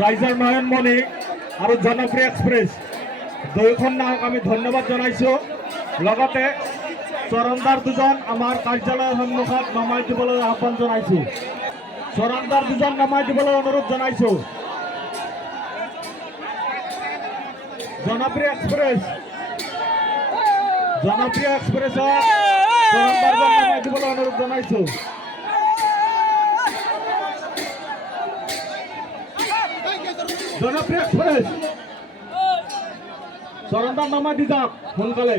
ৰাইজৰ নয়নমণি আৰু জনপ্ৰিয় এক্সপ্ৰেছ দুয়োখন নাৱক আমি ধন্যবাদ জনাইছোঁ। লগতে চৰণদাৰ দুজন আমাৰ কাৰ্যালয়ৰ সন্মুখত নমাই দিবলৈ আহ্বান জনাইছোঁ। চৰণদাৰ দুজন নমাই দিবলৈ অনুৰোধ জনাইছোঁ। জনপ্ৰিয় এক্সপ্ৰেছক চৰণদাৰ দুজন নমাই দিবলৈ অনুৰোধ জনাইছোঁ। জনপ্ৰিয় এক্সপ্ৰেছ চৰণদাৰ নমাই দি যাওক সোনকালে।